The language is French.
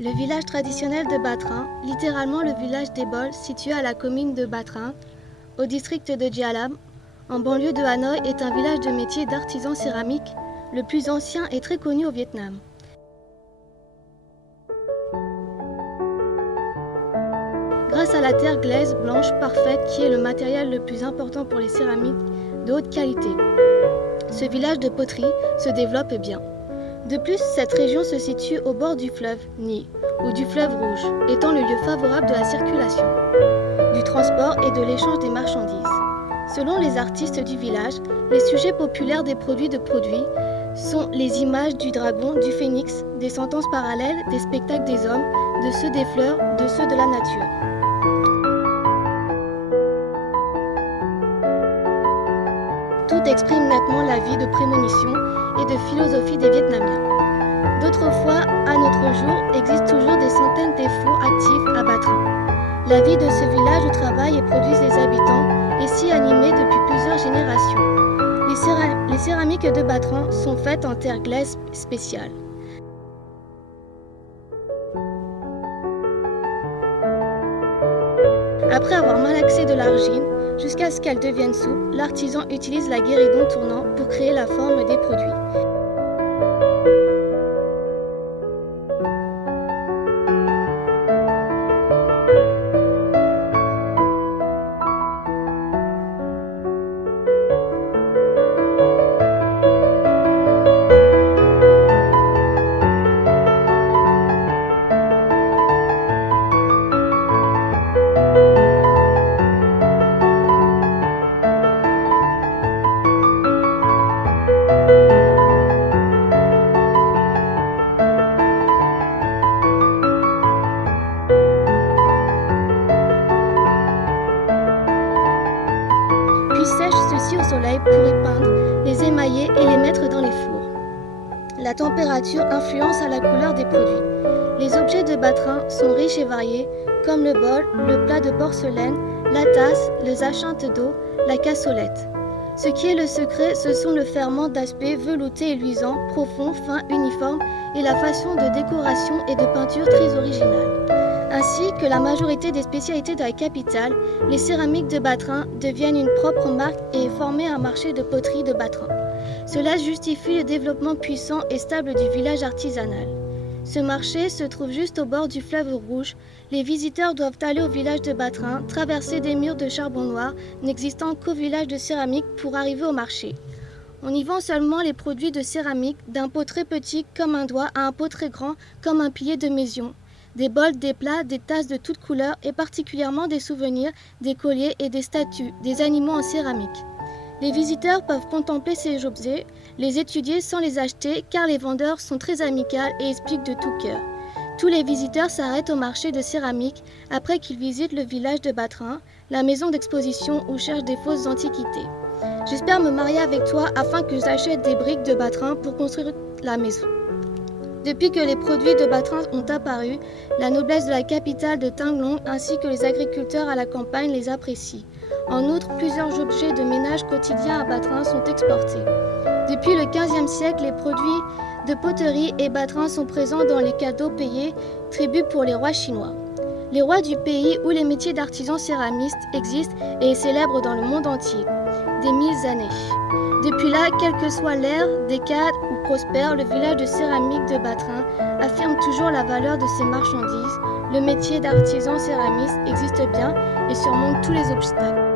Le village traditionnel de Batrin, littéralement le village des Bols, situé à la commune de Batrin, au district de Gia Lam, en banlieue de Hanoï, est un village de métier d'artisans céramiques, le plus ancien et très connu au Vietnam. Grâce à la terre glaise blanche parfaite qui est le matériel le plus important pour les céramiques de haute qualité, ce village de poterie se développe bien. De plus, cette région se situe au bord du fleuve Nhi, ou du fleuve Rouge, étant le lieu favorable de la circulation, du transport et de l'échange des marchandises. Selon les artistes du village, les sujets populaires des produits sont les images du dragon, du phénix, des sentences parallèles, des spectacles des hommes, de ceux des fleurs, de ceux de la nature. Tout exprime nettement la vie de prémonition et de philosophie des Vietnamiens. D'autres fois, à notre jour, existent toujours des centaines de fours actifs à Batrin. La vie de ce village où travaillent et produisent les habitants est si animée depuis plusieurs générations. Les céramiques de Batrin sont faites en terre glaise spéciale. Après avoir malaxé de l'argile, jusqu'à ce qu'elle devienne souple, l'artisan utilise la guéridon tournant pour créer la forme des produits. Puis sèche ceux-ci au soleil pour y peindre, les émailler et les mettre dans les fours. La température influence à la couleur des produits. Les objets de Batrin sont riches et variés, comme le bol, le plat de porcelaine, la tasse, le zachintes d'eau, la cassolette. Ce qui est le secret, ce sont le ferment d'aspect velouté et luisant, profond, fin, uniforme, et la façon de décoration et de peinture très originale. Ainsi que la majorité des spécialités de la capitale, les céramiques de Batrin deviennent une propre marque et est formé un marché de poterie de Batrin. Cela justifie le développement puissant et stable du village artisanal. Ce marché se trouve juste au bord du fleuve Rouge. Les visiteurs doivent aller au village de Batrin, traverser des murs de charbon noir n'existant qu'au village de céramique pour arriver au marché. On y vend seulement les produits de céramique, d'un pot très petit comme un doigt à un pot très grand comme un pilier de maison. Des bols, des plats, des tasses de toutes couleurs et particulièrement des souvenirs, des colliers et des statues, des animaux en céramique. Les visiteurs peuvent contempler ces objets, les étudier sans les acheter car les vendeurs sont très amicaux et expliquent de tout cœur. Tous les visiteurs s'arrêtent au marché de céramique après qu'ils visitent le village de Batrin, la maison d'exposition où cherchent des fausses antiquités. J'espère me marier avec toi afin que j'achète des briques de Batrin pour construire la maison. Depuis que les produits de Batrin ont apparu, la noblesse de la capitale de Thang Long ainsi que les agriculteurs à la campagne les apprécient. En outre, plusieurs objets de ménage quotidien à Batrin sont exportés. Depuis le XVe siècle, les produits de poterie et Batrin sont présents dans les cadeaux payés, tribut pour les rois chinois. Les rois du pays où les métiers d'artisans céramistes existent et célèbrent dans le monde entier, des 1000 années. Depuis là, quelle que soit l'ère, décade ou prospère, le village de céramique de Batrin affirme toujours la valeur de ses marchandises. Le métier d'artisan céramiste existe bien et surmonte tous les obstacles.